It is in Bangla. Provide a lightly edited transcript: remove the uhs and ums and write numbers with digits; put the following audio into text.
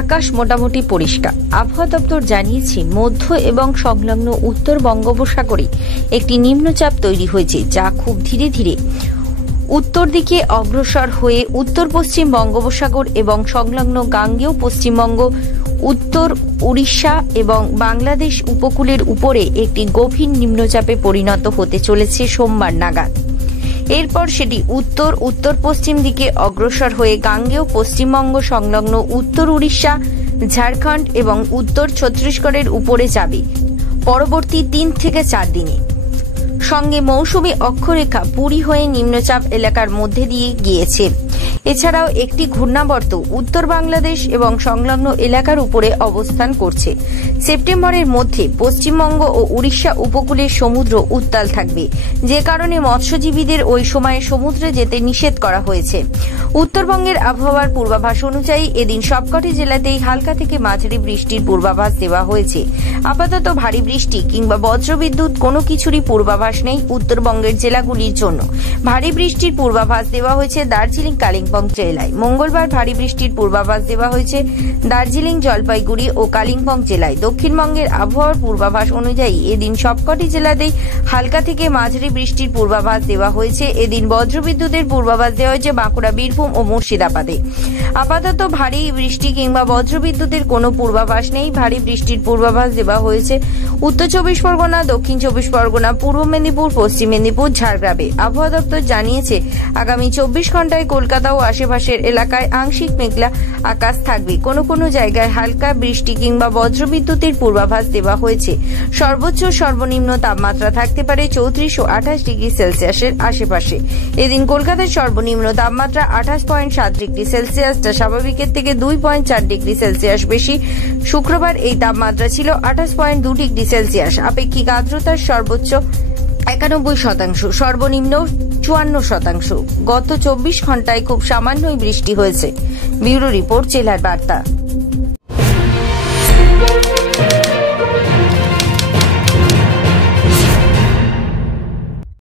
আকাশ মোটামুটি পরিষ্কার। আবহাওয়া দপ্তর জানিয়েছে, মধ্য এবং সংলগ্ন উত্তর বঙ্গোপসাগরে একটি নিম্নচাপ তৈরি হয়েছে, যা খুব ধীরে ধীরে উত্তর দিকে অগ্রসর হয়ে উত্তর পশ্চিম বঙ্গোপসাগর এবং সংলগ্ন গাঙ্গেয় পশ্চিমবঙ্গ, উত্তর উড়িষ্যা এবং বাংলাদেশ উপকূলের উপরে একটি গভীর নিম্নচাপে পরিণত হতে চলেছে সোমবার নাগাদ। এরপর সেটি উত্তর উত্তর পশ্চিম দিকে অগ্রসর হয়ে গাঙ্গেয় পশ্চিমবঙ্গ সংলগ্ন উত্তর উড়িষ্যা, ঝাড়খণ্ড এবং উত্তর ছত্তিশগড়ের উপরে যাবে পরবর্তী 3 থেকে 4 দিনে। সঙ্গে মৌসুমী অক্ষরেখা পুরী হয়ে নিম্নচাপ এলাকার মধ্যে দিয়ে গিয়েছে। এছাড়াও একটি ঘূর্ণাবর্ত উত্তর বাংলাদেশ এবং সংলগ্ন এলাকার উপরে অবস্থান করছে। সেপ্টেম্বরের মধ্যে পশ্চিমবঙ্গ ও উড়িষ্যা উপকূলের সমুদ্র উত্তাল থাকবে, যে কারণে মৎস্যজীবীদের ওই সময়ে সমুদ্রে যেতে নিষেধ করা হয়েছে। উত্তরবঙ্গের আবহাওয়ার পূর্বাভাস অনুযায়ী এদিন সবকটি জেলাতেই হালকা থেকে মাঝারি বৃষ্টির পূর্বাভাস দেওয়া হয়েছে। আপাতত ভারী বৃষ্টি কিংবা বজ্রবিদ্যুৎ কোনো কিছুরই পূর্বাভাস নেই উত্তরবঙ্গের জেলাগুলির জন্য। ভারী বৃষ্টির পূর্বাভাস দেওয়া হয়েছে দার্জিলিং, কালিম্পং জেলায়। মঙ্গলবার ভারী বৃষ্টির পূর্বাভাস দেওয়া হয়েছে দার্জিলিং, জলপাইগুড়ি ও কালিম্পং জেলায়। দক্ষিণবঙ্গের আবহাওয়ার পূর্বাভাস অনুযায়ী এদিন সবকটি জেলাতেই হালকা থেকে মাঝারি বৃষ্টির পূর্বাভাস দেওয়া হয়েছে। এদিন বজ্রবিদ্যুতের পূর্বাভাস দেওয়া হয়েছে বাঁকুড়া, বীরভূম ও মুর্শিদাবাদে। আপাতত ভারী বৃষ্টি কিংবা বজ্রবিদ্যুতের কোনো পূর্বাভাস নেই। ভারী বৃষ্টির পূর্বাভাস দেওয়া হয়েছে উত্তর 24 পরগনা, দক্ষিণ 24 পরগনা, পূর্ব মেদিনীপুর, পশ্চিম মেদিনীপুর, ঝাড়গ্রামে। আবহাওয়া দপ্তর জানিয়েছে, আগামী 24 ঘন্টায় কলকাতা ও আশেপাশের এলাকায় আংশিক মেঘলা আকাশ থাকবে। কোনো কোনো জায়গায় হালকা বৃষ্টি কিংবা বজ্রবিদ্যুতের পূর্বাভাস দেওয়া হয়েছে। সর্বোচ্চ সর্বনিম্ন তাপমাত্রা থাকতে পারে 34 ও 28 ডিগ্রি সেলসিয়াসের আশেপাশে। এদিন কলকাতার সর্বনিম্ন তাপমাত্রা 28.7 ডিগ্রি সেলসিয়াস, যা স্বাভাবিকের থেকে 2.4 ডিগ্রি সেলসিয়াস বেশি। শুক্রবার এই তাপমাত্রা ছিল 28.2 ডিগ্রি সেলসিয়াস। আপেক্ষিক আর্দ্রতার সর্বোচ্চ 91%, সর্বনিম্ন 54%। গত 24 ঘন্টায় খুব সামান্যই বৃষ্টি হয়েছে। ব্যুরো রিপোর্ট, জেলার বার্তা।